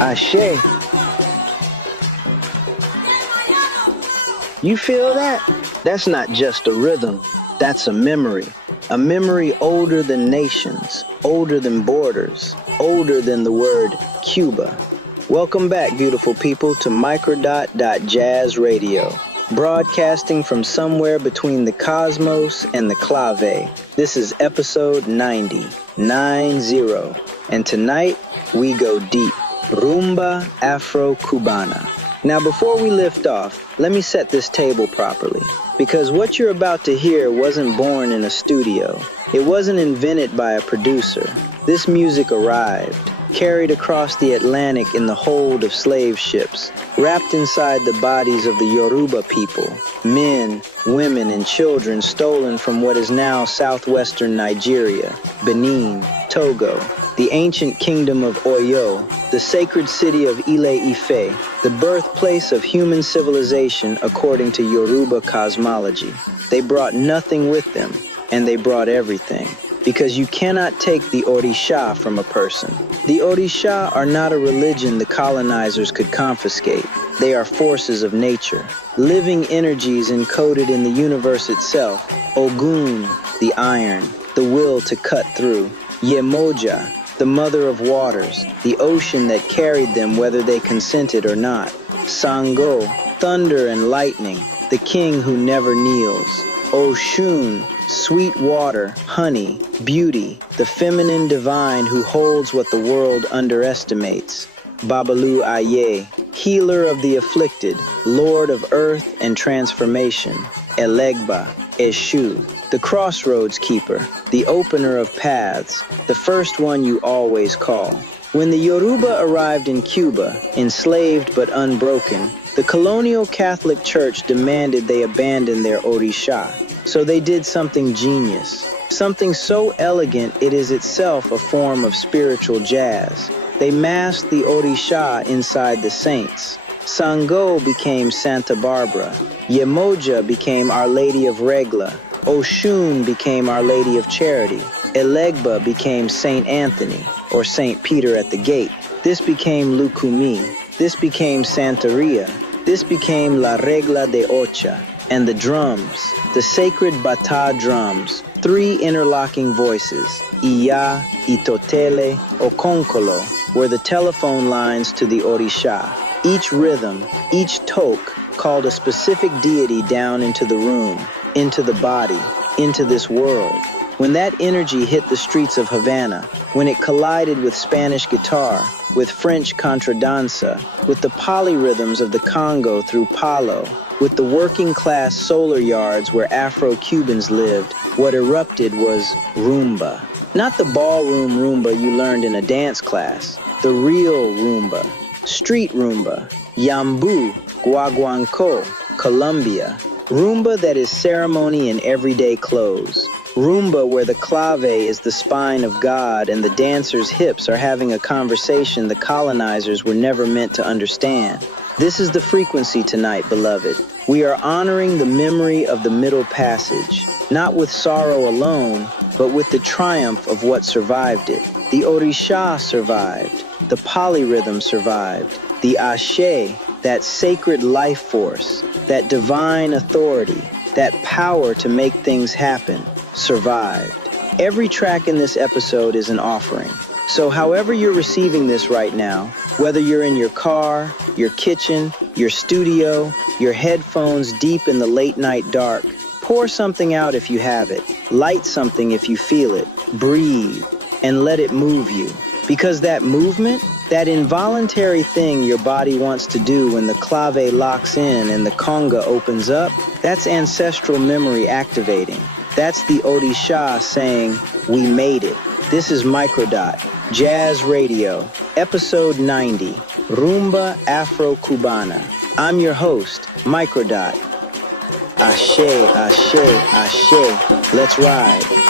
Ashe. You feel that? That's not just a rhythm. That's a memory. A memory older than nations, older than borders, older than the word Cuba. Welcome back, beautiful people, to microdot.JAZZ radio, broadcasting from somewhere between the cosmos and the clave. This is episode 90, and tonight we go deep. Rumba AfroCubana. Now, before we lift off, let me set this table properly, because what you're about to hear wasn't born in a studio. It wasn't invented by a producer. This music arrived, carried across the Atlantic in the hold of slave ships, wrapped inside the bodies of the Yoruba people, men, women, and children stolen from what is now southwestern Nigeria, Benin, Togo, the ancient kingdom of Oyo, the sacred city of Ile-Ife, the birthplace of human civilization according to Yoruba cosmology. They brought nothing with them, and they brought everything. Because you cannot take the Orisha from a person. The Orisha are not a religion the colonizers could confiscate. They are forces of nature, living energies encoded in the universe itself. Ogun, the iron, the will to cut through. Yemoja, the mother of waters, the ocean that carried them whether they consented or not. Sango, thunder and lightning, the king who never kneels. Oshun, sweet water, honey, beauty, the feminine divine who holds what the world underestimates. Babalu Aye, healer of the afflicted, lord of earth and transformation. Elegba, Eshu, the crossroads keeper, the opener of paths, the first one you always call. When the Yoruba arrived in Cuba, enslaved but unbroken, the colonial Catholic Church demanded they abandon their Orisha. So they did something genius, something so elegant it is itself a form of spiritual jazz. They masked the Orisha inside the saints. Sango became Santa Barbara. Yemoja became Our Lady of Regla. Oshun became Our Lady of Charity. Elegba became Saint Anthony, or Saint Peter at the Gate. This became Lukumi. This became Santeria. This became La Regla de Ocha. And the drums, the sacred bata drums, three interlocking voices, Iya, Itotele, Okonkolo, were the telephone lines to the Orisha. Each rhythm, each toke, called a specific deity down into the room, into the body, into this world. When that energy hit the streets of Havana, when it collided with Spanish guitar, with French contradanza, with the polyrhythms of the Congo through Palo, with the working-class solar yards where Afro-Cubans lived, what erupted was rumba. Not the ballroom rumba you learned in a dance class, the real rumba, street rumba, Yambu, Guaguancó, Colombia, rumba that is ceremony in everyday clothes. Rumba where the clave is the spine of God and the dancer's hips are having a conversation the colonizers were never meant to understand. This is the frequency tonight, beloved. We are honoring the memory of the Middle Passage, not with sorrow alone, but with the triumph of what survived it. The Orisha survived, the polyrhythm survived, the Ashe, that sacred life force, that divine authority, that power to make things happen, survived. Every track in this episode is an offering. So however you're receiving this right now, whether you're in your car, your kitchen, your studio, your headphones deep in the late night dark, pour something out if you have it, light something if you feel it, breathe, and let it move you. Because that movement, that involuntary thing your body wants to do when the clave locks in and the conga opens up, that's ancestral memory activating. That's the Orisha saying, we made it. This is Microdot, Jazz Radio, episode 90, Rumba AfroCubana. I'm your host, Microdot. Ashe, ashe, ashe. Let's ride.